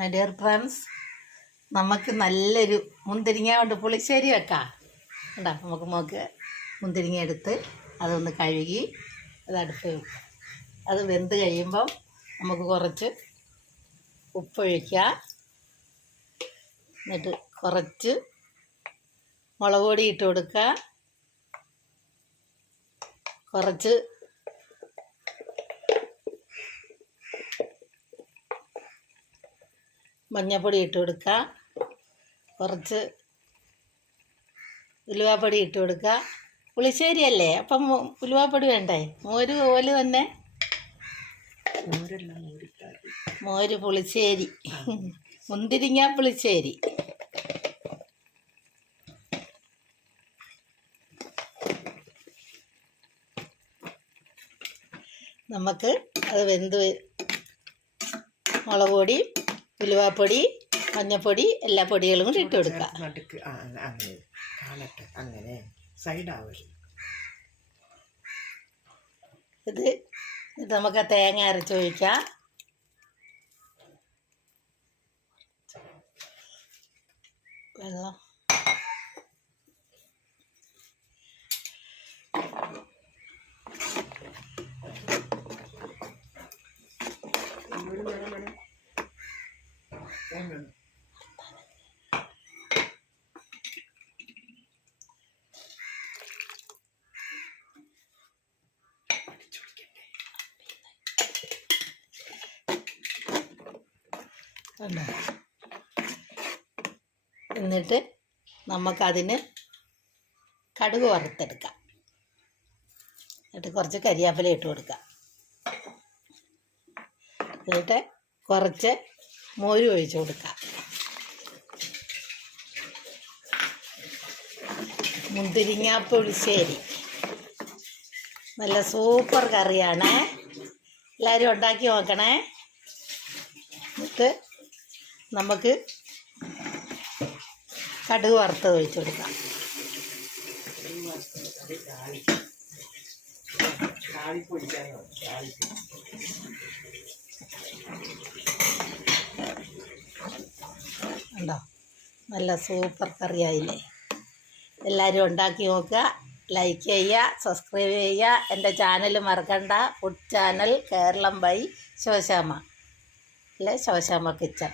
My dear friends, നമുക്ക് നല്ലൊരു മുന്തിരിങ്ങ കൊണ്ട് പുളിശ്ശേരി വെക്കാം. കേട്ടോ, നമുക്ക് മുന്തിരിങ്ങ എടുത്ത് അതൊന്ന് കഴുകി അത് അടുപ്പ് വെക്കാം. അത് വെന്ത് കഴിയുമ്പം നമുക്ക് കുറച്ച് ഉപ്പൊഴിക്കുക. എന്നിട്ട് കുറച്ച് മുളക് പൊടി ഇട്ട് കൊടുക്കുക. കുറച്ച് മഞ്ഞൾപ്പൊടി ഇട്ട് കൊടുക്കുക. കുറച്ച് ഉലുവാപ്പൊടി ഇട്ട് കൊടുക്കുക. പുളിശ്ശേരി അല്ലേ, അപ്പം ഉലുവാപ്പൊടി വേണ്ടേ? മോര് പോലെ തന്നെ മോര് പുളിശ്ശേരി, മുന്തിരിങ്ങ പുളിശ്ശേരി. നമുക്ക് അത് വെന്ത് മുളക് പൊടി, ഉലുവാപ്പൊടി, മഞ്ഞൾപ്പൊടി എല്ലാ പൊടികളും കൂടി ഇട്ട് കൊടുക്കുക. ഇത് നമുക്ക് തേങ്ങ അരച്ച് ഒഴിക്കാം. വെള്ളം എന്നിട്ട് നമുക്കതിന് കടുക് വറുത്തെടുക്കാം. എന്നിട്ട് കുറച്ച് കരിയാപ്പില ഇട്ട് കൊടുക്കാം. എന്നിട്ട് കുറച്ച് മോര് ഒഴിച്ച് കൊടുക്കാം. മുന്തിരിങ്ങ പുളിശ്ശേരി നല്ല സൂപ്പർ കറിയാണ്. എല്ലാവരും ഉണ്ടാക്കി നോക്കണേ. എന്നിട്ട് നമുക്ക് കടുക് വറുത്തത് ഒഴിച്ച് കൊടുക്കാം. ഉണ്ടോ, നല്ല സൂപ്പർ കറിയായില്ലേ? എല്ലാവരും ഉണ്ടാക്കി നോക്കുക, ലൈക്ക് ചെയ്യുക, സബ്സ്ക്രൈബ് ചെയ്യുക. എൻ്റെ ചാനൽ മറക്കണ്ട, food channel Keralam by Shoshamma, അല്ലേ ശോശാമ്മ കിച്ചൺ.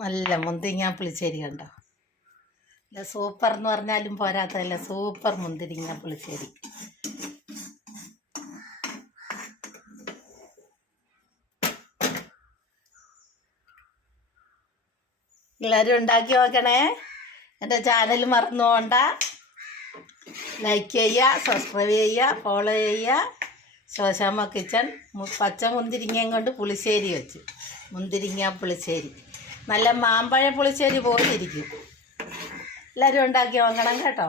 നല്ല മുന്തിരിങ്ങ പുളിശ്ശേരി കണ്ടോ? അല്ല സൂപ്പർ എന്ന് പറഞ്ഞാലും പോരാത്തതല്ല, സൂപ്പർ മുന്തിരിങ്ങ പുളിശ്ശേരി. എല്ലാവരും ഉണ്ടാക്കി നോക്കണേ. എൻ്റെ ചാനൽ മറന്നു പോകണ്ട. ലൈക്ക് ചെയ്യുക, സബ്സ്ക്രൈബ് ചെയ്യുക, ഫോളോ ചെയ്യുക. ശോശാമ്മ കിച്ചൺ. പച്ച മുന്തിരിങ്ങയും കൊണ്ട് പുളിശ്ശേരി വെച്ച്, മുന്തിരിങ്ങ പുളിശ്ശേരി നല്ല മാമ്പഴ പുളിശ്ശേരി പോലെ ഇരിക്കും. എല്ലാവരും ഉണ്ടാക്കി നോക്കണം കേട്ടോ.